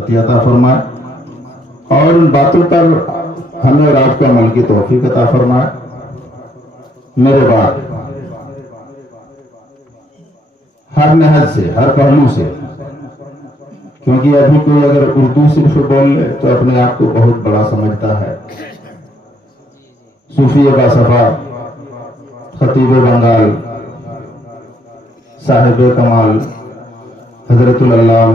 सलामती अता फरमाए और इन बातों पर हमें और आपको अमल की तौफीक अता फरमाए। मेरे बाद हर नहज से, हर पहलू से, क्योंकि अभी कोई अगर उर्दू सिर्फ बोल ले तो अपने आप को बहुत बड़ा समझता है। सूफी बासफा, खतीब बंगाल, साहिब कमाल हजरतुल अल्लाम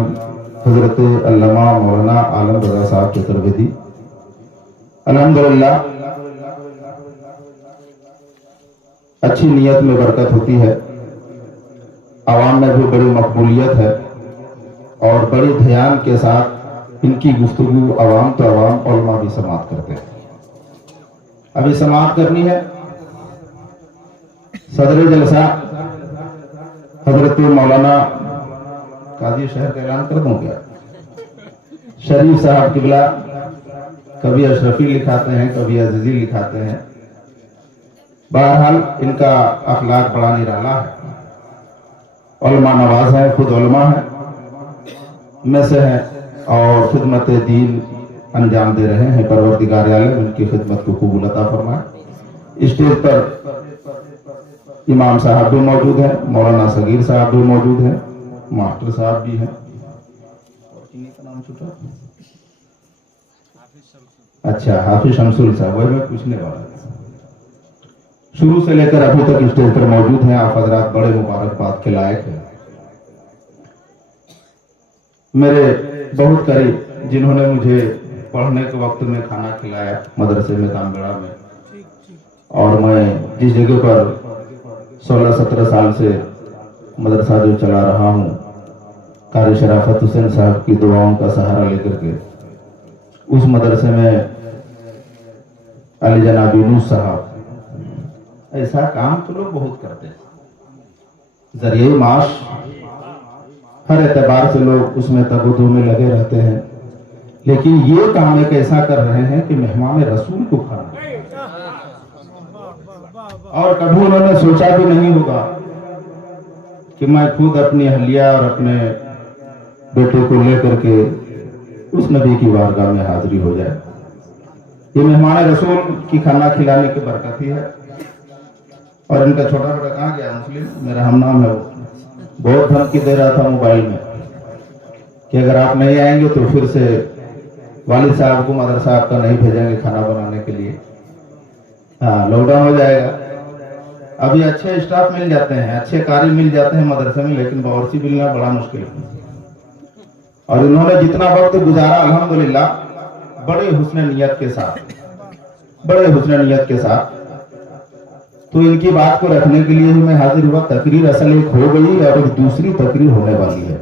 हजरत अल्लामा मौलाना आलम रजा साहब चतुर्वेदी, अल्हम्दुलिल्लाह अच्छी नीयत में बरकत होती है, आवाम में भी बड़ी मकबूलियत है और बड़ी ध्यान के साथ इनकी गुफ्तगू अवाम तो अवाम उलमा भी समाअत करते हैं। अभी समाअत करनी है। सदर जलसा हजरत मौलाना काजी शहर का ऐलान कर दूं क्या? शरीफ साहब किबला कभी अशरफी लिखाते हैं, कभी अजीजी लिखाते हैं। बहरहाल इनका अखलाक बड़ा निराला है, उलमा नवाज है, खुद उलमा है में से है और खिदमत दीन अंजाम दे रहे हैं। परवरदिगार आलम इनकी खिदमत को कबूल अता फरमाए। स्टेज पर इमाम साहब भी मौजूद हैं, मौलाना सगीर साहब भी मौजूद हैं, मास्टर साहब भी हैं। और किन्हीं का नाम छूटा? अच्छा, हाफिज शमसुल साहब, वही मैं पूछने वाला था। शुरू से लेकर अभी तक स्टेज पर मौजूद हैं। आप हजरात बड़े मुबारकबाद के लायक हैं। मेरे बहुत करीब जिन्होंने मुझे पढ़ने के वक्त में खाना खिलाया मदरसे में तामगढ़ा में, और मैं जिस जगह पर 16-17 साल से मदरसा जो चला रहा हूँ, कारी शराफत हुसैन साहब की दुआओं का सहारा लेकर के उस मदरसे में अली जनाब यूनुस साहब, ऐसा काम तो लोग बहुत करते हैं। जरिए माश हर एतबार से लोग उसमें तगदो में लगे रहते हैं, लेकिन ये काम एक ऐसा कर रहे हैं कि मेहमान रसूल को खाना, और कभी उन्होंने सोचा भी नहीं होगा कि मैं खुद अपनी अहलिया और अपने बेटे को लेकर के उस नबी की बारगाह में हाजिरी हो जाए। ये मेहमान रसूल की खाना खिलाने की बरकत ही है। और इनका छोटा बेटा कहाँ गया? मुस्लिम, मेरा हम नाम है, वो बहुत धमकी दे रहा था मोबाइल में कि अगर आप नहीं आएंगे तो फिर से वालिद साहब को मदरसा आपका नहीं भेजेंगे खाना बनाने के लिए। हाँ, लॉकडाउन हो जाएगा। अभी अच्छे स्टाफ मिल जाते हैं, अच्छे कारी मिल जाते हैं मदरसे में, लेकिन बावर्ची मिलना बड़ा मुश्किल है। और इन्होंने जितना वक्त गुजारा अल्हम्दुलिल्लाह बड़े हुस्न नियत के साथ, बड़े हुस्न नियत के साथ, तो इनकी बात को रखने के लिए ही मैं हाजिर हुआ। तकरीर असल एक हो गई और एक दूसरी तकरीर होने वाली है।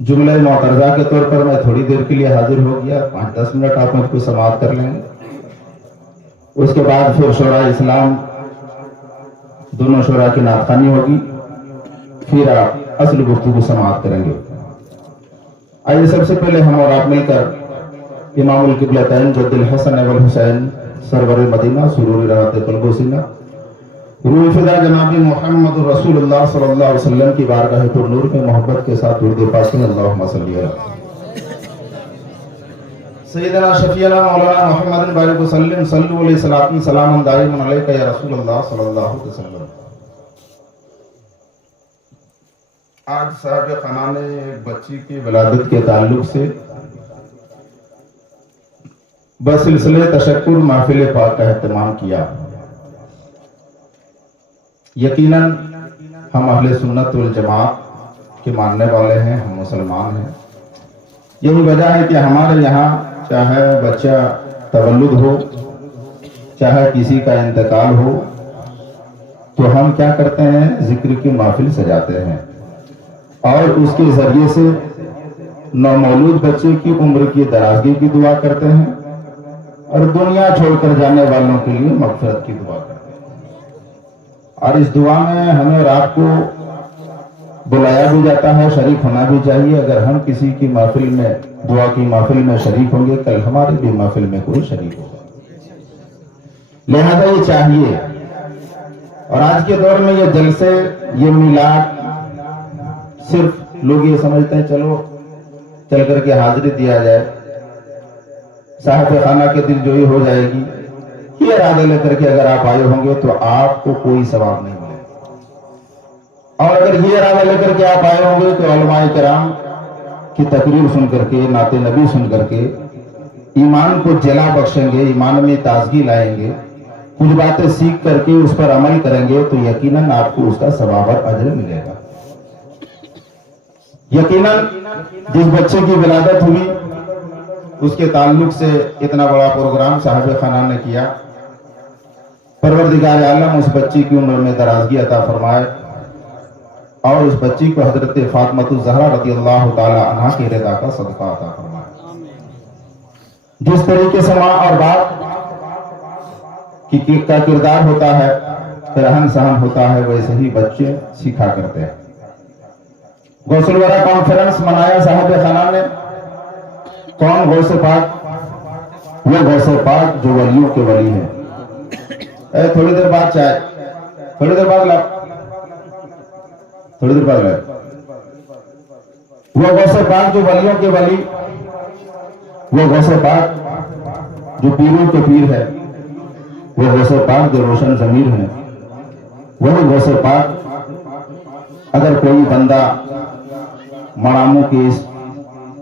जुमले मोतरजा के तौर पर मैं थोड़ी देर के लिए हाजिर हो गया, 5-10 मिनट आप मुझको समाप्त कर लेंगे। उसके बाद फिर शोरा इस्लाम, दोनों शोरा की नाथखानी होगी, फिर आप असल गुफ्तगू समाप्त करेंगे। आइए सबसे पहले हम और आप मिलकर इमामुल किबलतैन जद्दुल हसन वल हुसैन सरवर मदीना सुरूर रहत क़ल्बो सीना रूह फिदा जनाबी मोहम्मद रसूलुल्लाह सल्लल्लाहु अलैहि वसल्लम की बारगाह पर नूर में मोहब्बत के साथ दुरूद पाक अल्लाहुम्मा सल्ली अला सय्यदना शफीना मौलाना मुहम्मद बारिक वसल्लम सल्लु अलैहि सलातन सलामन दाइमन अलैका या रसूलुल्लाह सल्लल्लाहु अलैहि वसल्लम। आज साहब खाना ने एक बच्ची की विलादत के ताल्लुक से बसिलसिले तशक्कुर महफिल पाक का एहतमाम किया। यकीनन हम अहले सुन्नत वल जमात के मानने वाले हैं, हम मुसलमान हैं। यही वजह है कि हमारे यहाँ चाहे बच्चा तवल्लुद हो, चाहे किसी का इंतकाल हो, तो हम क्या करते हैं, जिक्र की महफिल सजाते हैं और उसके जरिए से नौमौलूद बच्चे की उम्र की दराजगी की दुआ करते हैं और दुनिया छोड़कर जाने वालों के लिए मग़फ़िरत की दुआ करते हैं। और इस दुआ में हमें और आपको बुलाया भी जाता है, शरीक होना भी चाहिए। अगर हम किसी की महफिल में, दुआ की महफिल में शरीक होंगे, कल हमारी भी महफिल में कोई शरीक होगा, लिहाजा ये चाहिए। और आज के दौर में ये जलसे, ये मिलाद, सिर्फ लोग ये समझते हैं चलो चल करके हाजिरी दिया जाए, साहिब खाना के दिल जोई हो जाएगी। ये इरादे लेकर के अगर आप आए होंगे तो आपको कोई सवाब नहीं मिलेगा। और अगर ये इरादा लेकर के आप आए होंगे तो उलमाए किराम की तकरीर सुन करके, नाते नबी सुन करके ईमान को जला बख्शेंगे, ईमान में ताजगी लाएंगे, कुछ बातें सीख करके उस पर अमल करेंगे तो यकीनन आपको उसका सवाब और अजर मिलेगा। यकीनन जिस बच्चे की विलादत हुई उसके ताल्लुक से इतना बड़ा प्रोग्राम साहिब खाना ने किया, परवरदिगार आलम उस बच्ची की उम्र में दराजगी अता फरमाए और उस बच्ची को हजरत फातिमा ज़हरा रज़ी अल्लाह ताला अन्हा की रिदा का सदका अता फरमाए। जिस तरीके से माँ और बाप का किरदार होता है, रहन सहन होता है, वैसे ही बच्चे सीखा करते हैं। गौसल वरा कॉन्फ्रेंस मनाया साहिब खाना ने। कौन गौसे पाक? वो गौसे पाक जो वलियों के वली है। थोड़ी देर बाद चाय, थोड़ी देर बाद ला, थोड़ी देर बाद ला। वो गौसे पाक जो वलियों के वली, वो गौसे पाक जो पीरों के पीर है, वो गौसे पाक जो रोशन जमीर है, वही गौसे पाक अगर कोई बंदा मड़ामू के इस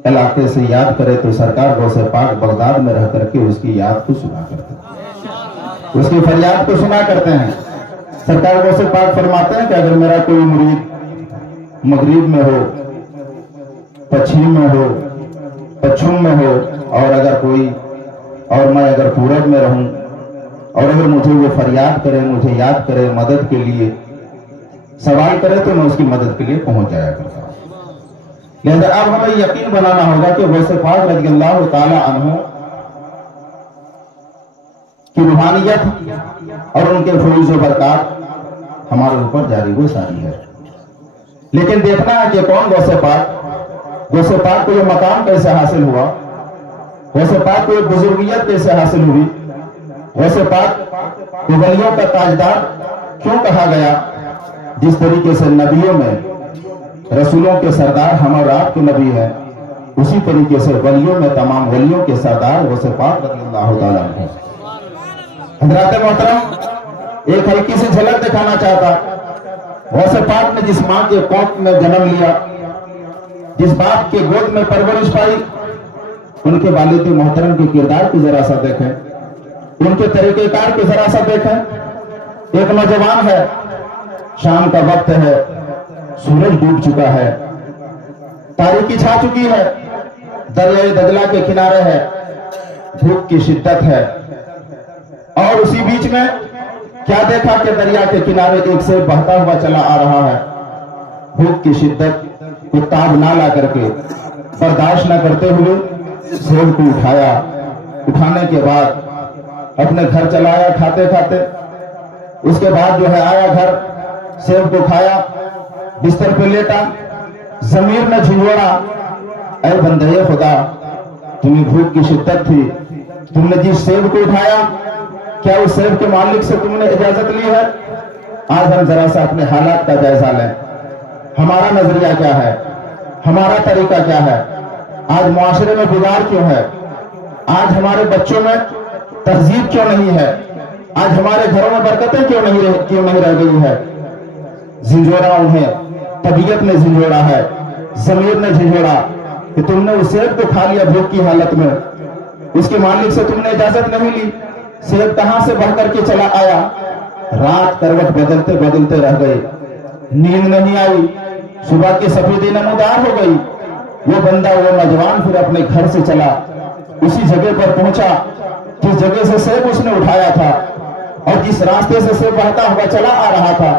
इलाके से याद करे तो सरकार गौसे पाक बगदाद में रह करके उसकी याद को सुना करते हैं, उसकी फरियाद को सुना करते हैं। सरकार गौसे पाक फरमाते हैं कि अगर मेरा कोई मुरीद मगरिब में हो, पश्चिम में हो, पश्चिम में हो, और अगर कोई और मैं अगर पूरब में रहूं और अगर मुझे वो फरियाद करे, मुझे याद करे, मदद के लिए सवाल करे तो मैं उसकी मदद के लिए पहुंच जाया करता हूं। लिहाजा अब हमें यकीन बनाना होगा कि गौसे पाक रज़ियल्लाहु ताला अन्हु की रूहानियत और उनके फैज़ व बरकत हमारे ऊपर जारी व सारी है। लेकिन देखना है कि कौन गौसे पाक को ये मकाम कैसे हासिल हुआ, गौसे पाक को ये बुजुर्गियत कैसे हासिल हुई, गौसे पाक को वलियों का ताजदार क्यों कहा गया। जिस तरीके से नबियों में रसूलों के सरदार हम और आपके नबी है, उसी तरीके से वलियों में तमाम वलियों के सरदार गौसे पाक रज़ियल्लाहु ताला अन्हु। हज़रात मोहतरम, एक हल्की सी झलक दिखाना चाहता। गौसे पाक ने जिस माँ के कोख में जन्म लिया, जिस बाप के गोद में परवरिश पाई, उनके वालिद मोहतरम के किरदार को जरा सा देखें, उनके तरीकेकार को जरा सा देखें। एक नौजवान है, शाम का वक्त है, सूरज डूब चुका है, तारीकी छा चुकी है, दरिया दगला के किनारे है, धूप की शिद्दत है, और उसी बीच में क्या देखा कि दरिया के किनारे एक सेब बहता हुआ चला आ रहा है। भूख की शिद्दत को ताब ना ला करके, बर्दाश्त न करते हुए सेब को उठाया, उठाने के बाद अपने घर चलाया खाते खाते। उसके बाद जो है आया घर, सेब को खाया, बिस्तर पे लेटा, जमीर ने झिझोड़ा, ऐ बंदे खुदा, तुम्हें भूख की शिद्दत थी, तुमने जिस सेब को उठाया, क्या उस सेब के मालिक से तुमने इजाजत ली है? आज हम जरा सा अपने हालात का जायजा लें। हमारा नजरिया क्या है, हमारा तरीका क्या है? आज मुआशरे में बिगाड़ क्यों है? आज हमारे बच्चों में तहजीब क्यों नहीं है? आज हमारे घरों में बरकतें क्यों नहीं रह गई है? झिझोड़ा उन्हें तबीयत ने झिझोड़ा है, जमीर ने झिझोड़ा कि तुमने उस सेब को खा लिया भूख की हालत में, उसके मालिक से तुमने इजाजत नहीं ली, सेब कहां से बह करके चला आया। रात करवट बदलते बदलते रह गए, नींद नहीं आई, सुबह की सफेदी नमूदार हो गई। वो बंदा, वो नौजवान फिर अपने घर से चला, उसी जगह पर पहुंचा जिस जगह से सेब उसने उठाया था, और जिस रास्ते से सेब बहता हुआ चला आ रहा था,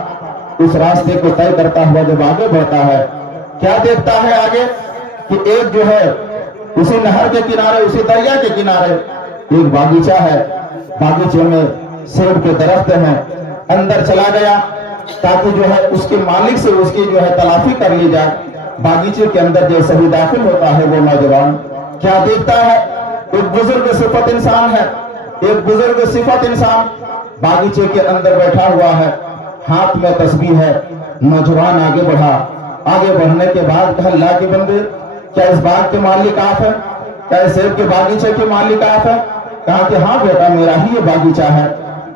उस रास्ते को तय करता हुआ जब आगे बढ़ता है, क्या देखता है आगे कि एक जो है उसी नहर के किनारे, उसी दरिया के किनारे एक बागीचा है, बागीचे में सेब के दरख्त हैं। अंदर चला गया ताकि जो है उसके मालिक से उसकी जो है तलाफी कर ली जाए। बागीचे के अंदर जैसे ही दाखिल होता है वो नौजवान, क्या देखता है? एक बुजुर्ग सिफत इंसान है, एक बुजुर्ग सिफत इंसान बागीचे के अंदर बैठा हुआ है, हाथ में तस्बीह है। नौजवान आगे बढ़ा, आगे बढ़ने के बाद कहा, अल्लाह के बंदे क्या इस बाग के मालिक आप हैं? क्या इस सेब के बागीचे के मालिक आप हैं? कहा कि हाँ बेटा, मेरा ही ये बागीचा है,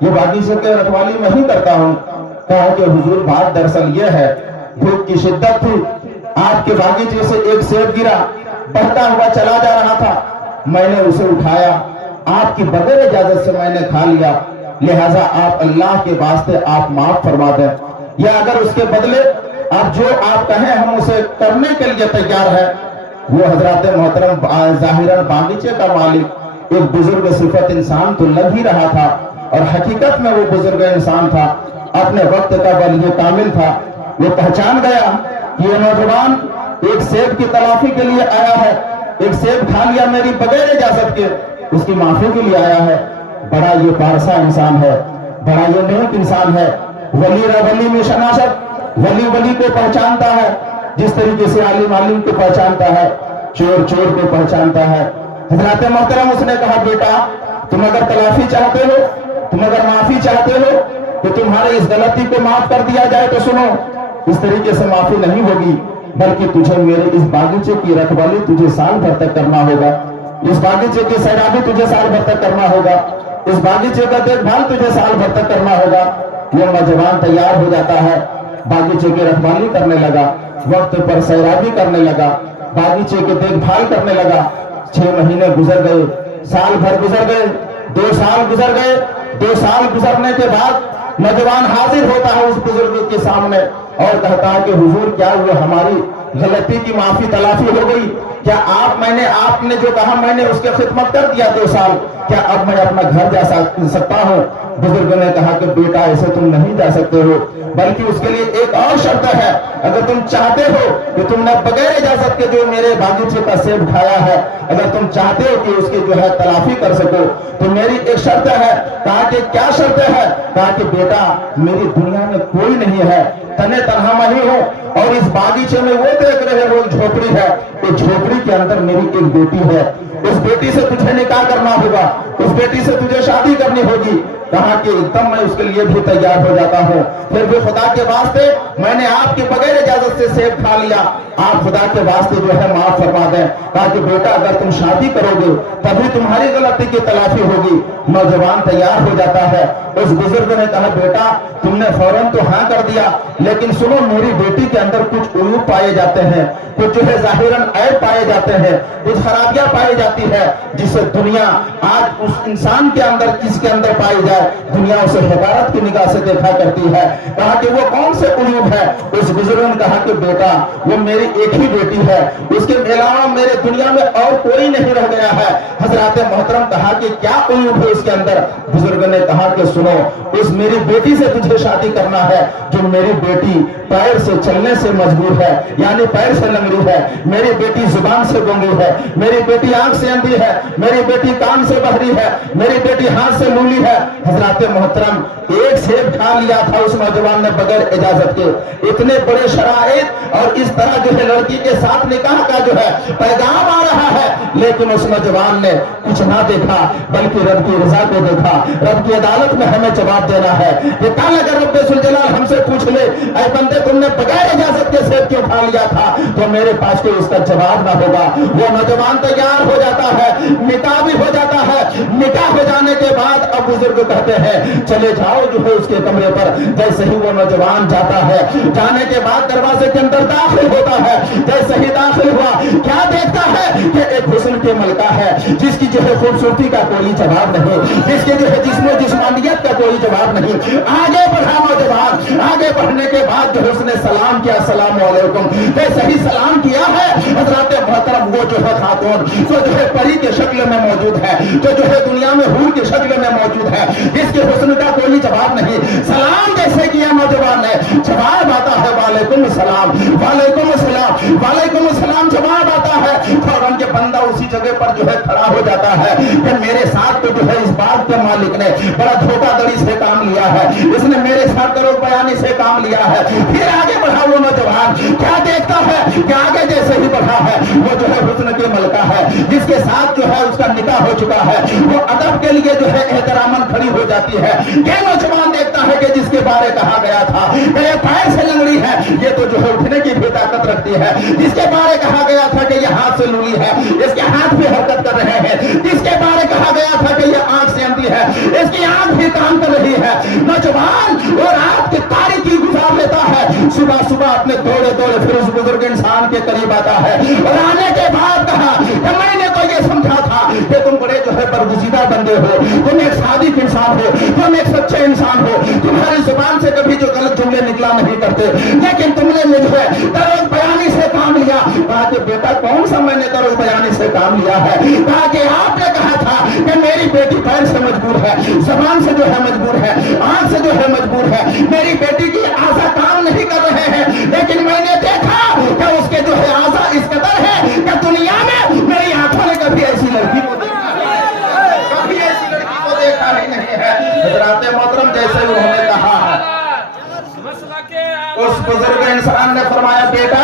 ये बागीचे के रखवाली मैं ही करता हूँ। कहा कि हुजूर, बात दरअसल ये है, भूख की शिद्दत थी, आपके बागीचे से एक सेब गिरा, बहता हुआ चला जा रहा था, मैंने उसे उठाया, आपकी बगैर इजाजत से मैंने खा लिया, लिहाजा आप अल्लाह के वास्ते आप माफ फरमा दें, या अगर उसके बदले आप जो आप कहें हम उसे करने के लिए तैयार है। वो हजरत मोहतरम जाहिरन बागीचे का मालिक एक बुजुर्ग सिफत इंसान तो लग ही रहा था, और हकीकत में वो बुजुर्ग इंसान था, अपने वक्त का वली कामिल था। वो पहचान गया कि ये नौजवान एक सेब की तलाफी के लिए आया है, एक सेब खा लिया मेरी बगैर इजाजत के, उसकी माफी के लिए आया है। बड़ा ये पारसा इंसान है, बड़ा ये नेक इंसान है, वली वली में शनासत, वली वली को पहचानता है, जिस तरीके से आलिम आलिम को पहचानता है, चोर चोर को पहचानता है। हजरत मोहतरम उसने कहा, बेटा तुम अगर तलाफी चाहते हो, तुम अगर माफी चाहते हो तो तुम्हारे इस गलती को माफ कर दिया जाए, तो सुनो, इस तरीके से माफी नहीं होगी, बल्कि तुझे मेरे इस बागीचे की रखवाली तुझे साल भर तक करना होगा, इस बागीचे की सैराबी तुझे साल भर तक करना होगा, इस बागीचे का देखभाल तुझे साल भर तक करना होगा। यह नौजवान तैयार हो जाता है, बागीचे की रखवाली करने लगा, वक्त पर सैराबी करने लगा, बागीचे की देखभाल करने लगा। 6 महीने गुजर गए, साल भर गुजर गए, 2 साल गुजर गए। 2 साल गुजरने के बाद नौजवान हाजिर होता है उस बुजुर्ग के सामने और कहता है कि हुजूर, क्या वो हमारी गलती की माफी तलाफी हो गई? क्या आपने जो कहा मैंने उसके खिदमत कर दिया 2 साल, क्या अब मैं अपना घर जा सकता हूँ? बुजुर्ग ने कहा कि बेटा, ऐसे तुम नहीं जा सकते हो, बल्कि उसके लिए एक और शर्त है। अगर तुम चाहते हो कि तुमने बगैर इजाजत के जो मेरे बागीचे का सेब खाया है, अगर तुम चाहते हो कि उसकी जो है तलाफी कर सको, तो मेरी एक शर्त है। कहा कि क्या शर्त है? कहा कि बेटा, मेरी दुनिया में कोई नहीं है, तने तनहा मैं ही हूँ, और इस बागीचे में वो देख रहे हो झोपड़ी है, तो झोपड़ी के अंदर मेरी एक बेटी है, उस बेटी से तुझे निकाह करना होगा, उस बेटी से तुझे शादी करनी होगी। कहा कि एकदम मैं उसके लिए भी तैयार हो जाता हूँ, फिर भी खुदा के वास्ते मैंने आपके बगैर इजाजत से सेब खा लिया, आप खुदा के वास्ते जो है माफ फरमा दें। कहा कि बेटा, अगर तुम शादी करोगे तभी तुम्हारी गलती की तलाफी होगी। नौजवान तैयार हो जाता है। उस बुजुर्ग ने कहा, बेटा तुमने फौरन तो हाँ कर दिया, लेकिन सुनो, मेरी बेटी के अंदर कुछ उयूब पाए जाते हैं, कुछ जो है जाहिरन ऐब पाए जाते हैं, कुछ खराबियां पाई जाती है, जिससे दुनिया आज उस इंसान के अंदर किसके अंदर पाई जाए, दुनिया उसे हकारत की निगाह से देखा करती है। कहा कि वो कौन से उयूब है? उस बुजुर्ग ने कहा कि बेटा, वो मेरी एक ही बेटी है, उसके अलावा मेरे दुनिया में और कोई नहीं रह गया है। हजरत मोहतरम कहा कि क्या उयूब है उसके अंदर? बुजुर्ग ने कहा कि सुनो, उस मेरी बेटी से तुझे शादी करना है, जो मेरी बेटी पैर से चलने से मजबूर है, यानी पैर से लंगड़ी है, मेरी बेटी जुबान से गूंगी है, मेरी बेटी आंख से अंधी है, मेरी बेटी कान से बहरी है, मेरी बेटी हाथ से लूली है। हजरत मोहतरम एक सेब खा लिया था उस नौजवान ने बगैर इजाजत के। इतने बड़े शराइत और इस तरह जो है लड़की के साथ निकाह का जो है पैगाम आ रहा है, लेकिन उस नौजवान ने कुछ ना देखा, बल्कि रब की रजा को देखा। रब की अदालत में हमें जवाब देना है कि कल अगर रब्बे सुल जलाल हमसे पूछ ले, ऐ बंदे तुमने बगैर इजाजत के सेब क्यों खा लिया था, तो मेरे पास कोई उसका जवाब ना होगा। वो नौजवान तैयार हो जाता है, निकाह भी हो जाता है। निकाह हो जाने के बाद अब बुजुर्ग कहते हैं चले जाओ जो है उसके कमरे पर। जैसे ही वो नौजवान जाता है, जाने के बाद दरवाजे के अंदर दाखिल होता है। जैसे ही दाखिल हुआ, क्या देखता है कि एक हुस्न के मलका है, जिसकी जो है खूबसूरती का कोई जवाब नहीं, जिसके जो है जिस्मो जिस्मानियत का कोई जवाब नहीं। आगे बढ़ा नौजवान, आगे बढ़ने के बाद जो है उसने सलाम किया, अस्सलाम वालेकुम। जैसे ही सलाम किया है, हजरत मोहतरम वो जो है खातून तो जो है परी के शक्ल में मौजूद है, तो जो है दुनिया में हूर के शक्ल में मौजूद है, जिसके हुस्न का कोई जवाब नहीं। सलाम जैसे किया नौजवान ने, जवाब आता है वालेकुम सलाम, वालेकुम सलाम, वालेकुम सलाम जवाब आता है। फौरन के बंदा उसी जगह पर जो है खड़ा हो जाता है कि मेरे साथ तो जो है इस बात के मालिक ने बड़ा धोखाधड़ी से काम लिया है, इसने मेरे साथ दरोग बयानी से काम लिया है। फिर आगे बढ़ा वो नौजवान, क्या देखता है कि आगे जैसे ही बढ़ा है वो जो है हुस्न की मलका है जिसके साथ जो है उसका निकाह हो चुका है, वो अदब के लिए जो है एहतरामन खड़ी हो जाती है। ये नौजवान देखता है कि जिसके बारे कहा गया था कि ये पैर से लंगड़ी है, ये तो जो है उठने की भी ताकत रखती है। जिसके बारे कहा गया था कि ये हाथ से लूली है, इसके हाथ भी हरकत कर रहे हैं। जिसके बारे कहा गया था कि ये आंख से अंधी है, इसकी आंख भी काम कर रही है। नौजवान और रात की तारीकी गुजार लेता है, सुबह सुबह अपने दौड़े दौड़े फिर उस बुजुर्ग इंसान के करीब आता है और आने के बाद कहा कि मैंने तो ये समझा था कि तुम बड़े जो है बरगुजीदा बंदे हो, तुम एक सादिक इंसान हो, तुम एक सच्चे इंसान हो, तुम्हारी जुबान से कभी जो गलत जुमले निकला नहीं करते, लेकिन तुमने मुझे दरोग बयानी से काम लिया। कहा कि बेटा कौन सा मैंने दरोग बयानी से काम लिया है? कहा कि आपने कहा था कि मेरी बेटी पैर से मजबूर है, जबान से जो है मजबूर है, आंख से जो है मजबूर है, मेरी बेटी की आजा काम नहीं कर रहे हैं, लेकिन मैंने देखा कि उसके जो है आजा इस कदर है कि दुनिया में मेरी आंखों ने कभी ऐसी लड़की को देखा नहीं, कभी ऐसी लड़की को देखा ही नहीं है। हज़रात मोहतरम जैसे उन्होंने कहा है, उस बुजुर्ग इंसान ने फरमाया बेटा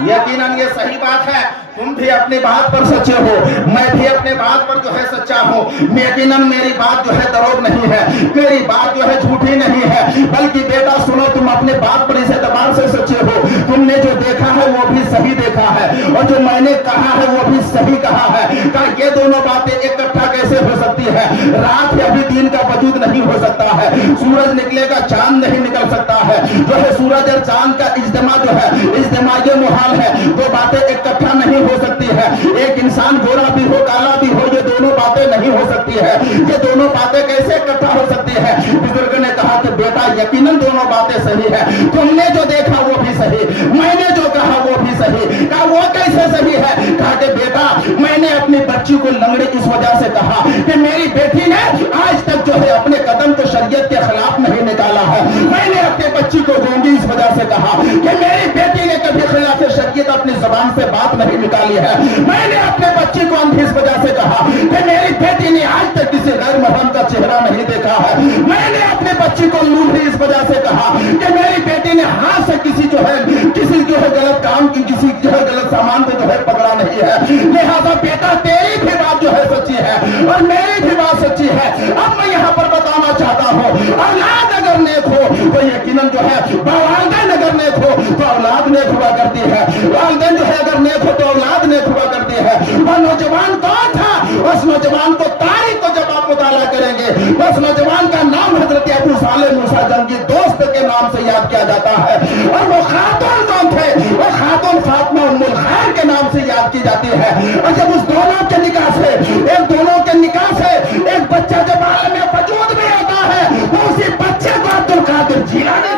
यकीनन ये सही बात है, तुम भी अपनी बात पर सच्चे हो, मैं भी अपने बात पर जो है सच्चा हूँ। यकीनन मेरी बात जो है दरोग नहीं है, मेरी बात जो है झूठी नहीं है, बल्कि बेटा सुनो तुम अपने बात पर इस एतबार से सच्चे हो, तुमने जो देखा है वो भी सही देखा है और जो मैंने कहा है वो भी सही कहा है। कहा ये दोनों बातें इकट्ठा कैसे हो सकती है? रात या भी दिन का वजूद नहीं हो सकता है, सूरज निकलेगा चांद नहीं निकल सकता है, जो है सूरज और चांद का इज्तिमा जो है इज्तिमा ये मुहाल है, दो बातें इकट्ठा नहीं हो सकती है। एक इंसान गोरा भी हो काला भी हो, ये दोनों बातें नहीं हो सकती है, ये दोनों बातें कैसे इकट्ठा हो सकती है? बुजुर्ग ने कहा कि बेटा यकीनन दोनों बातें सही है, तुमने जो देखा वो भी सही, मैंने जो कहा वो भी सही। कहा वो कैसे सही है? कहा कि बेटा मैंने अपनी बच्ची को लंगड़ी इस वजह से कहा कि मेरी बेटी ने आज तक जो है अपने कदम को शरीयत के खिलाफ नहीं निकाला है। मैंने अपनी बच्ची को गूंगी इस वजह से कहा कि मेरी बेटी ने कभी खिलाफ शरीयत अपनी जबान से बात नहीं निकाली है। मैंने अपने बच्ची को अंधी इस वजह से कहा कि मेरी बेटी ने आज तक किसी गैर महरम का चेहरा नहीं देखा है। मैंने अपने बच्ची को लूढ़ी इस वजह से कहा कि मेरी बेटी ने हाथ से किसी जो है गलत काम की, किसी जो है गलत सामान को जो है पकड़ा नहीं है। लिहाजा बेटा तेरी भी बात जो है सच्ची है और मेरी भी बात सच्ची है। अब मैं यहाँ पर बताना चाहता हूँ, औलाद अगर नेक हो तो यकीनन जो है वालिदैन अगर नेक हो तो औलाद नेक हुआ करती है, वालिदैन जो है अगर नेक हो तो औलाद नेक हुआ करती है। वह नौजवान कौन था? उस नौजवान को तारीख को जब आप मुताला करेंगे तो उस नौजवान का नाम हजरत अबू सालेह मूसा जंगी दोस्त के नाम से याद किया जाता है। और वो खातून कौन थे? वो खातून फातिमा उम्मुल खैर के नाम से याद की जाती है। और जब उस दोनों के निकाह से एक बच्चा जब आलम में वजूद में आता है तो उसी बच्चे को अब्दुल कादिर जिलानी,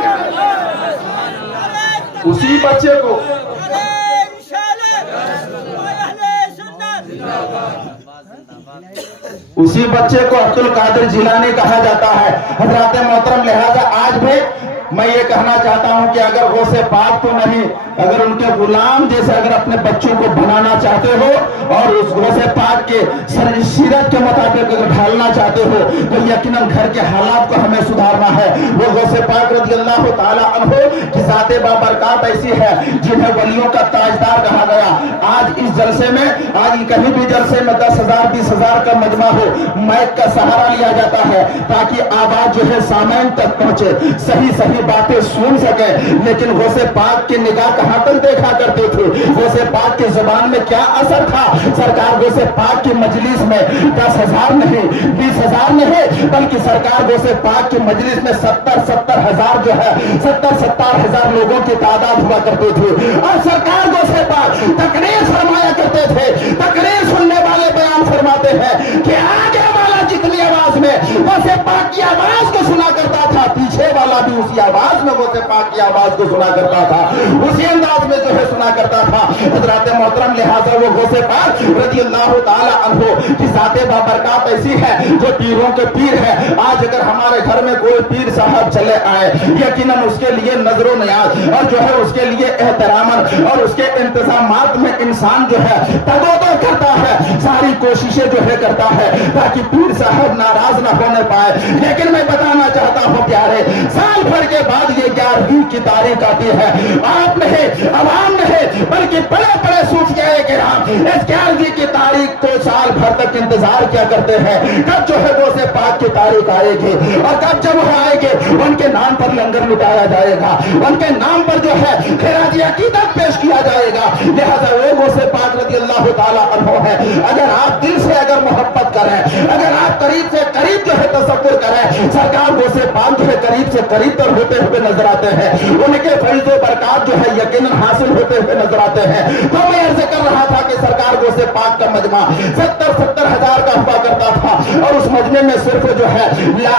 उसी बच्चे को अब्दुल कादिर जिलानी कहा जाता है। हज़रात मोहतरम लिहाजा आज भी मैं ये कहना चाहता हूं कि अगर गौसे पाक तो नहीं, अगर उनके गुलाम जैसे अगर अपने बच्चों को बनाना चाहते हो और उस गौसे पाक के सीरत के मुताबिक अगर ढालना चाहते हो तो यकीनन घर के हालात को हमें सुधारना है। वो गौसे पाक रज़ियल्लाहु ताला अन्हु की ज़ाते बाबरकत ऐसी है जिन्हें वलियों का ताजदार कहा गया। आज इस जलसे में, आज कहीं भी जलसे में 10,000 20,000 का मजमा हो, माइक का सहारा लिया जाता है ताकि आवाज जो है सामैन तक पहुंचे, सही सही बातें सुन सके। लेकिन गौसे पाक की निगाह कहां तक देखा करते थे? गौसे पाक की जुबान में क्या असर था? सरकार गौसे पाक की मजलिस में 10,000 नहीं 20,000 नहीं, बल्कि सरकार गौसे पाक की मजलिस में 70 हजार जो है 70 हजार लोगों की तादाद हुआ करते थे। और सरकार गौसे पाक तकरीर फरमाया करते थे। तकरीर सुनने वाले बयान फरमाते हैं कि आगे वाला जितनी आवाज में गौसे पाक की आवाज को सुना करता था, पीछे वाला भी उसी आवाज में गौसे पाक की आवाज को सुना करता था, उसी अंदाज में जो है सुना करता था। हज़रात मोहतरम लिहाजा वो गौसे पाक रज़ियल्लाहु ताला अन्हु की ज़ाते बाबरकत ऐसी है जो पीरों के पीर है। आज अगर हमारे घर में कोई पीर साहब चले आए, यकीनन उसके लिए नजरो नियाज और जो है उसके लिए एहतरामन और उसके इंतजामात में इंसान जो है तगोदो करता है। कोशिशें जो है करता है ताकि पीर साहब नाराज ना होने पाए। लेकिन मैं बताना चाहता हूँ प्यारे, साल भर के बाद ये 11वीं की तारीख आती है। आप नहीं, अवाम नहीं, बल्कि बड़े बड़े सूफियाए किराम इस 11वीं की तारीख को साल भर तक इंतजार क्या करते हैं, कब जो है रोज़े पाक की तारीख आएगी और कब जब वो आएंगे उनके नाम पर लंगर लुटाया जाएगा, उनके नाम पर जो है खिराजी अकीदत पेश किया जाएगा। लिहाजा वो गौसे पाक रज़ी अल्लाह ताला अन्हु है, अगर आप दिल से अगर मोहब्बत करें, अगर आप करीब से करीब जो है तसव्वुर करें, सरकार गौसे पाक जो है करीब से करीब तर होते हुए नजर आते हैं, उनके फैज़ व बरकत जो है यकीनन हासिल होते हुए नजर आते हैं। तो मैं अर्ज़ कर रहा था कि सरकार गौसे पाक का मजमा 70-70 हजार का हुआ करता था और उस मजमे में सिर्फ जो है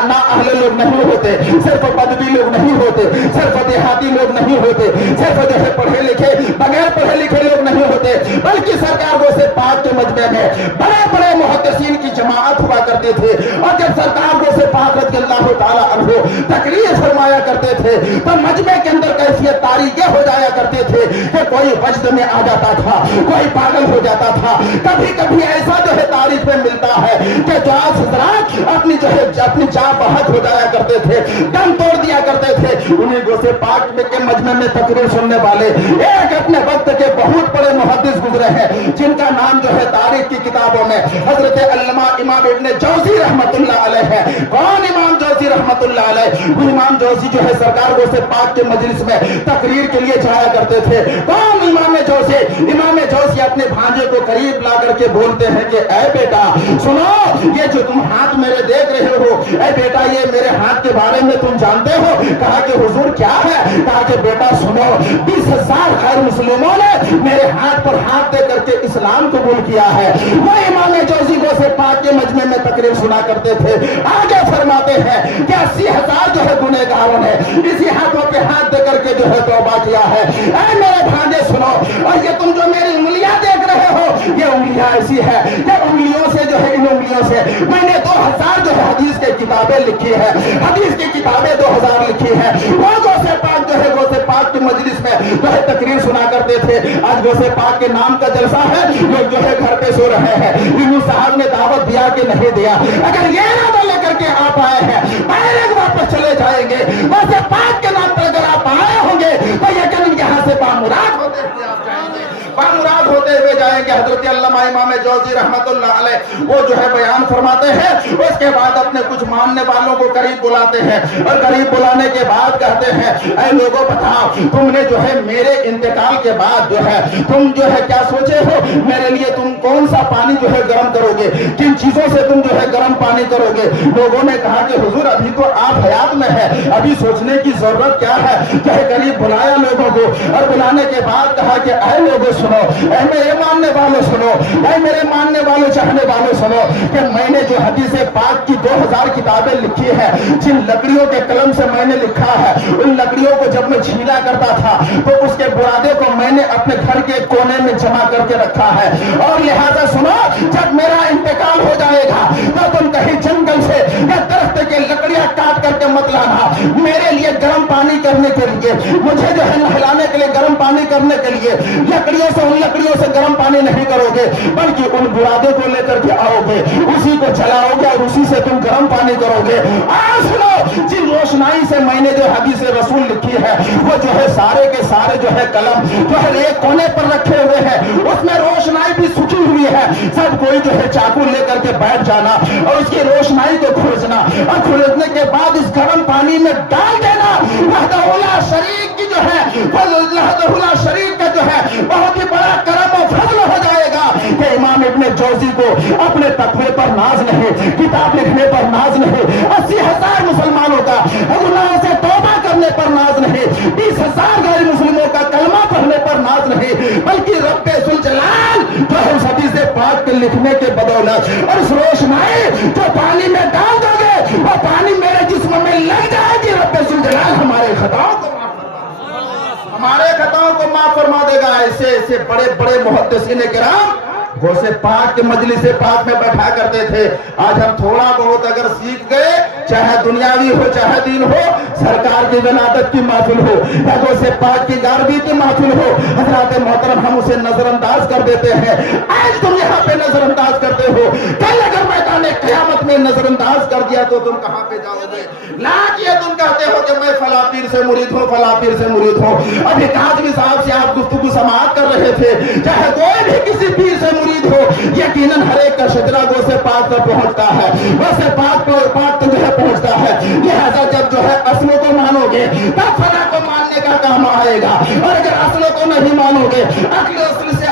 ना अहले लोग नहीं होते, सिर्फ बदवी लोग नहीं होते, सिर्फ देहाती लोग नहीं होते, सिर्फ जो है पढ़े लिखे बगैर पढ़े लिखे लोग नहीं होते, बल्कि सरकार गौसे पाक के मजमे में बड़े बड़े मुहद्दिसीन की जमात हुआ करते थे। और जब सरकार गौसे पाक रज़ी अल्लाह ताला अन्हु तकरीर फरमाया करते थे तो मजमे के अंदर कैफियत तारीखें हो जाया करते थे कि कोई वजद में आ जाता था, कोई पागल हो जाता था। कभी कभी ऐसा जो है तारीख में मिलता है कि जो हज़रात अपनी जो है अपनी जान बहक हो जाया करते थे, दम तोड़ दिया करते थे। उन्हीं गौसे पाक के मजमे में तकरीर सुनने वाले एक अपने वक्त के बहुत बड़े मुहद्दिस गुजरे हैं जिनका नाम जो है तारीख की किताबों में हजरत अल्लामा इमाम इब्ने जौज़ी रहमतुल्लाह अलैह है। कौन इमाम जौज़ी रहमतुल्लाह अलैह? वो इमाम जौज़ी जो है सरकार गौसे पाक के मजलिस में तकरीर के लिए जाया करते थे। कौन इमाम जौज़ी? इमाम जौज़ी अपने भांजे को करीब ला करके बोलते हैं कि ऐ बेटा सुनो, ये जो तुम हाथ मेरे देख रहे हो, ऐ बेटा ये मेरे हाथ के बारे में तुम जानते हो? कहा कि हुजूर क्या है? कहा कि बेटा सुनो, 20,000 गैर मुस्लिमों ने मेरे हाथ पर हाथ दे करके इस्लाम कबूल किया है। वो इमाम जौज़ी गौसे पाक के मजमे में तकरीर सुना करते थे। आगे फरमाते हैं कि 80,000 जो है गुनहगारों ने इसी हाथों पे हाथ दे करके जो है तौबा किया है। ऐ मेरे भांजे सुनो, और ये तुम जो मेरी उंगलियां देख रहे हो, ये उंगलियां ऐसी है कि उंगलियों से जो है इन उंगलियों से मैंने 2000 जो है हदीस की किताबें लिखी है, हदीस की किताबें 2000 लिखी है। वो गौसे पाक जो है गौसे पाक के मजलिस में जो है तकरीर सुना करते थे। आज गौसे पाक के नाम का जलसा है, लोग जो है घर पे सो रहे हैं। इन्हू साहब ने दावत दिया कि नहीं दिया? अगर ये इरादा लेकर के आप आए हैं डायरेक्ट वापस चले जाएंगे। गौसे पाक के नाम पर अगर आप आए होंगे तो यकीनन यहाँ से बामुराद होते हुए आप जाएंगे, बामुराद होते हुए जाएंगे। हजरत अल्लामा इमाम जौज़ी रहमतुल्लाह अलैह वो जो है बयान फरमाते हैं, उसके बाद अपने कुछ मानने वालों को करीब बुलाते हैं और करीब बुलाने के बाद कहते हैं, ऐ लोगों बताओ तुमने जो है मेरे इंतकाल के बाद जो है तुम जो है क्या सोचे हो? मेरे लिए तुम कौन सा पानी जो है गर्म करोगे, किन चीजों से तुम जो है गर्म पानी करोगे? लोगों ने कहा कि हुजूर अभी तो आप हयात में है, अभी सोचने की जरूरत क्या है? चाहे करीब बुलाया लोगों को और बुलाने के बाद कहा कि ऐ लोगों सुनो, ऐ मेरे मानने वालों सुनो, ऐ मेरे मानने वालों चाहने वालों सुनो कि मैंने जो हदीस पाक की 2000 किताबें लिखी है, जिन लकड़ियों के कलम से मैंने लिखा है, उन लकड़ियों को जब मैं छीला करता था तो उसके बुरादे को मैंने अपने घर के कोने में जमा करके रखा है। और लिहाजा सुनो, जब मेरा इंतकाल हो जाएगा तो तुम कहीं जंगल से या दरख्त के लकड़ियां काट करके मत लाना। मेरे लिए गर्म पानी करने के लिए, मुझे जो है नहलाने के लिए गर्म पानी करने के लिए लकड़ियों से, उन लकड़ियों से गर्म पानी नहीं करोगे, बल्कि उन बुरादे को लेकर के आओगे, उसी को जलाओगे और उसी से तुम गर्म पानी करोगे। आज सुनो, जिन रोशनाई से मैंने जो हदीस रसूल लिखी है वो जो है सारे के सारे जो है कलम जो है एक कोने पर रखे हुए हैं, उसमें रोशनाई भी सुखी हुई है। सब कोई जो है चाकू लेकर के बैठ जाना और उसकी रोशनाई को खोजना और खोजने के बाद इस गर्म पानी में डाल देना। वहदहुल्लाह शरीक की जो है वहदहुल्लाह शरीक का जो है बहुत ही बड़ा करम और फजल हो जाएगा कि इमाम इब्ने जौज़ी को अपने तकवे पर नाज नहीं, किताब लिखने पर नाज नहीं, 80,000 मुसलमानों का गुनाहों से तौबा करने पर नाज नहीं, 20,000 गैर मुस्लिमों का कलमा पढ़ने पर नाज नहीं, बल्कि रब्बे जुल जलाल जो है उस हदीस पाक के लिखने के बदौलत और उस रोशनाई जो पानी में डाल दोगे वो पानी मेरे जिस्म में लग जाएगी। रब्बे जुल जलाल हमारे खताओं को माफ फरमा देगा। ऐसे ऐसे बड़े बड़े मुहद्दिसीन किराम गौसे पाक के मजलिस पाक में बैठा करते थे। आज हम थोड़ा बहुत अगर सीख गए, चाहे दुनियावी हो चाहे दीन हो, सरकार की विलादत की महफिल हो या गौसे पाक की गारबी की महफिल हो, हजरात मोहतरम हम उसे नजरअंदाज कर देते हैं। आज तुम यहाँ पे नजरअंदाज करते हो दो, तुम कहां पे जाओगे? लाख ये तुम कहते हो कि मैं फला पीर से मुरीद हूं, फला पीर से मुरीद हूं। अभी काज़मी साहब से आप गुफ्तगू समाअत कर रहे थे, चाहे कोई भी किसी पीर से मुरीद हो, यकीनन हर एक का शजरा गो से पाक तक पहुंचता है, वैसे पाक तक जो है पहुंचता है। लिहाजा जब जो है असलों को मानोगे तब फला को मानने का काम आएगा, और अगर असलों को नहीं मानोगे,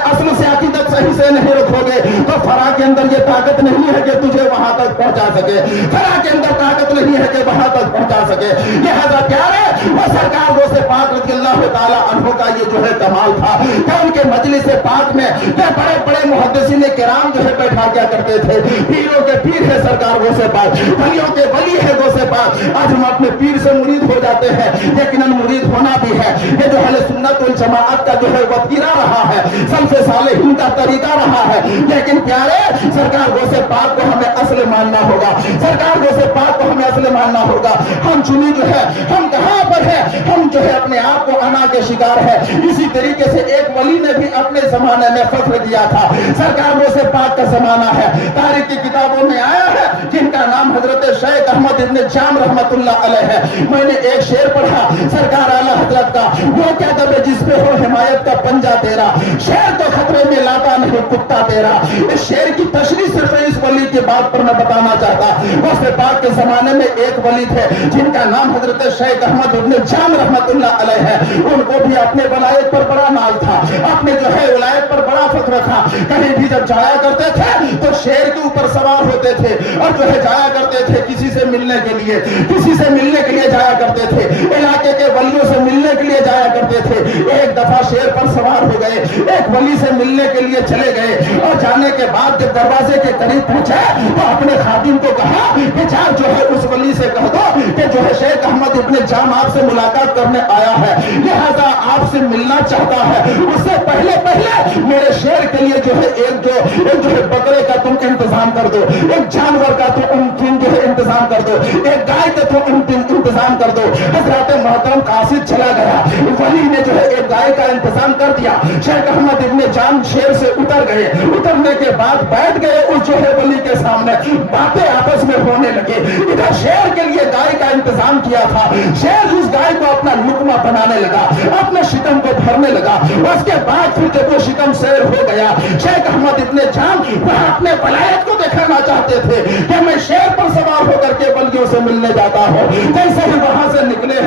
असल से अकीदत सही से नहीं रखोगे, तो फला के अंदर ये ताकत नहीं है कि तुझे वहां तक पहुंचा सके, फला के अंदर ताकत नहीं है कि वहां तक पहुंचा सके। लिहाजा प्यारे, वो सरकार गो से पाक रज़ियल्लाहु ताला अन्हु का ये जो है कमाल था कि उनके मजलिस पाक में बड़े बड़े मुहद्दिसीन किराम जो है बैठा क्या करते थे। पीरों के पीर है सरकार गो से पाक, वलियों के वली है गो से पाक। आज हम अपने पीर से मुरीद हो जाते हैं, लेकिन मुरीद होना भी है, ये जो अहले सुन्नत वल जमाअत का जो है वतीरा रहा है, सल्फ़े सालिहीन का तरीका रहा है। लेकिन प्यारे, सरकार गो से पाक को हमें असल मानना होगा, सरकार गो से पाक को हमें असल मानना होगा। हम चुनी जो है, हम कहां पर है, हम जो है अपने आप को अना के शिकार है। इसी तरीके से एक वली ने भी अपने जमाने में फख्र किया था, सरकार गो से पाक का जमाना है। तारीख की किताबों में आया है, जिनका नाम हजरत शेख अहमद इब्न जाम रहमतुल्लाह अलैह है। मैंने एक शेर पढ़ा सरकार आला हजरत का, वो क्या दबे जिस पे हो हिमायत का पंजा तेरा, शेर तो खतरे में लाता नहीं कुत्ता तेरा। इस शेर की तशरीह सिर्फ इस वली की बात पर मैं बताना चाहता। गौसे पाक के जमाने में एक वली थे जिनका नाम हजरत शेख अहमद इब्न जाम रहमतुल्लाह अलैह है। उनको भी अपने वलायत पर बड़ा नाज था, अपने जो है वलायत पर बड़ा फख्र था। कहीं भी जब जाया करते थे तो शेर के ऊपर सवार होते थे, और जो है जाया करते थे किसी से मिलने के लिए, किसी से मिलने के लिए जाया करते थे, इलाके के वलियों से मिलने के लिए जाया करते थे। एक दफा शेर पर सवार हो गए, एक वली से मिलने के लिए चले गए, और जाने के बाद जब दरवाजे के करीब पहुंचे तो अपने खादिम को कहा कि जा जो है उस वली से कह दो कि जो है शेख अहमद इब्न जाम आपसे मुलाकात करने आया है, लिहाजा आपसे मिलना चाहता है। उससे पहले पहले मेरे शेर के लिए जो है एक जो है बकरे का तुम इंतजाम कर दो, एक जानवर का तुम जो है इंतजाम कर दो, एक गाय का तुम इंतजाम कर दो। हजरत मोहतरम कासिद चला गया, वली ने जो है एक गाय का इंतजाम कर दिया। शेख अहमद इब्न जाम शेर से उतर गए, उतरने के बाद बैठ गए उस जो है वली के सामने, बातें आपस में होने लगे। इधर शेर के लिए गाय का इंतजाम किया था, शेर उस गाय को अपना लुकमा बनाने लगा, अपने शिकम को भरने लगा। उसके बाद फिर जब वो शिकम शेर हो गया, शेख अहमद इब्न जाम वह अपने वलायत को दिखाना चाहते थे कि मैं शेर पर सवार होकर के वलियों से मिलने जाता हूं। जैसे ही वहां से निकले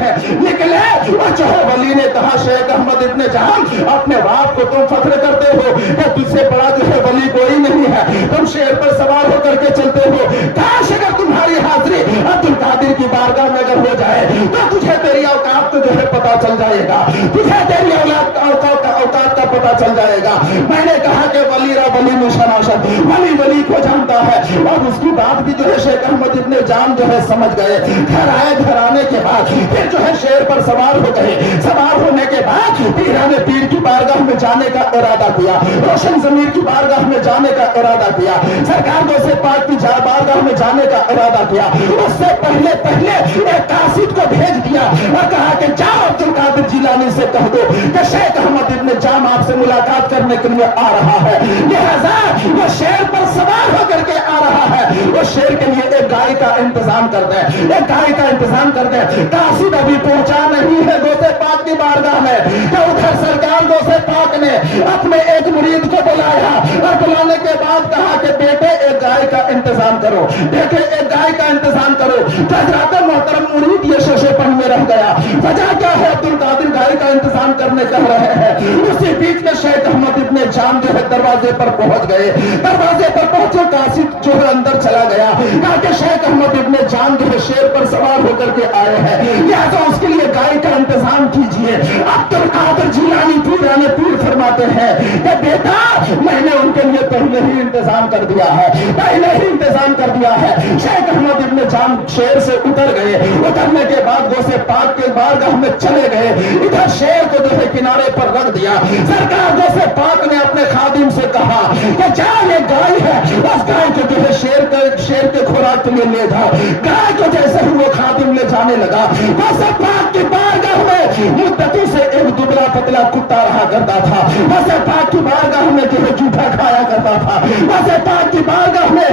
और जो है वली ने कहा शेख अहमद इब्न जाम, अपने बाप को तुम फख्र करते हो कि तुझसे बड़ा जो है वली कोई नहीं है, तुम शेर पर सवार होकर के चलते हो। काश अगर तुम्हारी हाजिरी अब्दुल कादिर की बारगाह में अगर हो जाए तो तुझे तेरी औकात को जो है पता चल जाएगा, तुझे तेरी औकात का पता चल जाएगा। मैंने कहा कि वली रा वली मुशनाशत, वली वली को जानता है। और उसकी बात भी जो है शेख अहमद इब्न जाम जो है समझ गए। घर आए, घर आने के बाद फिर जो है शेर पर सवार हो गए। सवार होने के बाद पीराने पीर की बारगाह में जाने का इरादा किया, रोशन जमीर की बारगाह में जाने का इरादा किया, सरकार गौसे पाक की बारगाह में जाने का इरादा किया। उससे पहले पहले एक कासिद को भेज दिया और कहा कि जाओ अब्दुल कादिर जिलानी से कह दो कि शेख अहमद इब्न जाम आपसे मुलाकात करने के लिए आ रहा है। लिहाजा वो शेर पर सवार होकर के आ रहा है, वो शेर के लिए एक गाय का इंतजाम कर दे, एक गाय का इंतजाम कर दे। कासिद अभी पहुंचा नहीं है गौसे पाक की बारगाह में कि उधर सरकार गौसे पाक ने अपने एक मुरीद को बुलाया और बुलाने के बाद कहा कि बेटे एक गाय का इंतजाम करो, बेटे एक गाय का इंतजाम करो। हजरत मोहतरम मुरीद ये शशेपन में रह गया। वजह क्या है? अब्दुल कादिर गाय का इंतजाम करने कह रहे हैं। उसी बीच में शेख अहमद इब्न जाम जो है दरवाजे पर पहुंच गए। दरवाजे पर पहुंचे, कासिद जो है अंदर चला गया। कहा कि शेख अहमद इब्न जाम जो है शेर पर सवार होकर के आए हैं, लिहाजा उसके लिए गाय का इंतजाम कीजिए। अब्दुल कादिर जिलानी पीराने पीर फरमाते हैं कि बेटा मैंने उनके लिए पहले ही इंतजाम कर दिया है, पहले ही इंतजाम कर दिया है। शेख अहमद इब्न जाम शेर से उतर गए। उतरने के बाद गौसे पाक के बारगाह में चले गए। इधर शेर को जो है किनारे पर रख दिया। सरकार गौसे पाक ने अपने खादिम से कहा कि जा ये गाय है, उस गाय को जो है शेर के खुराक के लिए ले जाओ। गाय को जैसे ही वो खादिम ले जाने लगा, गौसे पाक की बारगाह में मुद्दतों से एक दुबला पतला कुत्ता रहा करता था। गौसे पाक की बारगाह में जो है जूठा खाया करता था। गौसे पाक की बारगाह में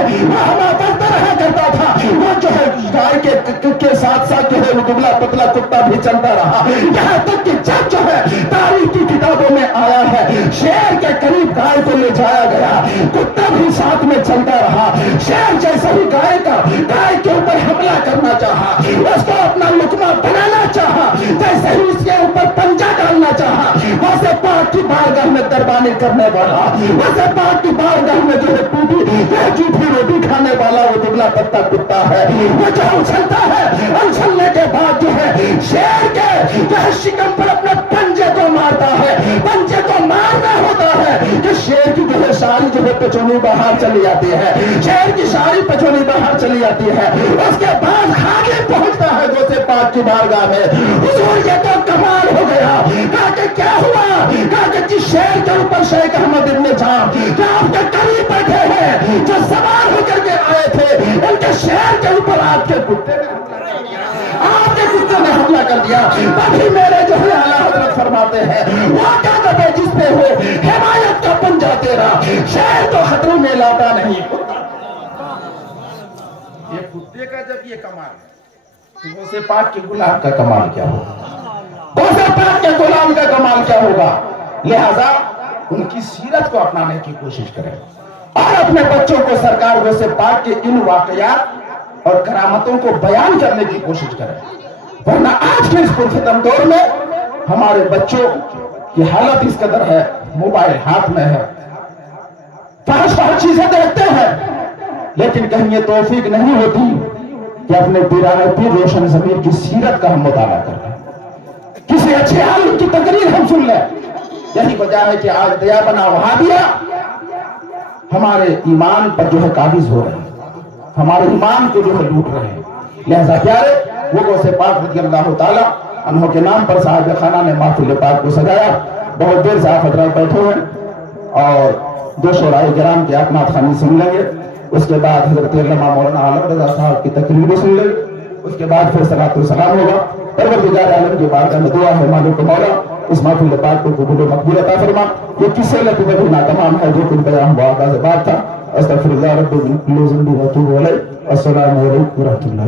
रहा करता था। वो जो है गाय के साथ साथ जो है वो दुबला पतला कुत्ता भी चलता रहा, यहाँ तक कि जब जो है तारीख की किताबों में आया है शेर के करीब गाय को ले जाया गया, कुत्ता भी साथ में चलता रहा। शेर जैसे ही गाय के ऊपर हमला करना चाहा, उसको अपना लुकमा बनाना चाहा, जैसे ही उसके ऊपर पंजा डालना चाहा, वैसे पाक की बारगाह में दरबानी करने वाला, वैसे पाक की बारगाह में जो है झूठी रोटी खाने वाला वो दुबला पत्ता कुत्ता है, वो जो उछलता है, उछलने के बाद जो है शेर के जो है शिकम पर अपने पंजे को मारता है। पंजे को मारना होता है कि शेर की जो है सारी जो है पचोनी बाहर चली जाती है, शेर की सारी पचोनी बाहर चली जाती है। उसके बाद आगे पहुंचता है गोसे पाक की बारगाह में, हुजूर ये तो कमाल हो गया। कहा कि क्या हुआ? कहा कि जिस शेर के ऊपर शेख अहमद इब्न जाम जो आपके करीब बैठे हैं, जो सवार होकर के आए थे, उनके शेर के ऊपर आपके कुत्ते ने हमला कर दिया। तभी मेरे जो है आला हजरत फरमाते हैं, वाक़ा कबे जिस पे हो हिमायत का पंजा तेरा, शेर तो खतरों में लाता नहीं। ये कुत्ते का जब ये कमाल है, तो गोसे पाक के गुलाम का कमाल क्या होगा? गोसे पाक के गुलाम का कमाल क्या होगा? लिहाजा उनकी सीरत को अपनाने की कोशिश करें और अपने बच्चों को सरकार गोसे पाक के इन वाकयात और करामतों को बयान करने की कोशिश करें, वरना आज के इस पुरखतम दौर में हमारे बच्चों की हालत इस कदर है, मोबाइल हाथ में है, फहश चीजें देखते हैं, लेकिन कहीं ये तौफीक नहीं होती कि अपने पीराने पीर रोशन ज़मीर की सीरत का हम मुताला करें, किसी अच्छे आलिम की तकरीर हम सुन लें। यही वजह है कि आज दया बना वहाबिया हमारे ईमान पर जो है काबिज हो रहे हैं, हमारे ईमान को जो है लूट रहे हैं। लिहाजा प्यारे वो गोसे पाक रज़ियल्लाहु ताला अन्हु के नाम पर साहिब खाना ने महफिल पाक को सजाया। बहुत देर से आप हजरात बैठे हैं और दो शोराए किराम की आप नात-ख़वानी सुन लेंगे, उसके बाद हजरत अल्लामा मौलाना आलम रज़ा साहब की तकरीर भी सुन लेंगे, उसके बाद फिर सलातो सलाम होगा। परवरदिगार आलम की बारगाह में दुआ है, मालिक मौला इस महफिल पाक को कबूल मकबूल अता फरमा। ये किस्से लतीफ़े भी नातमाम है जो कुछ बयान हुआ आगाज़ बात था। अस्तग़फिरुल्लाह रब्बी मिन कुल्लि ज़ंबि व अतूबु अलैह। अस्सलामु अलैकुम व रहमतुल्लाह।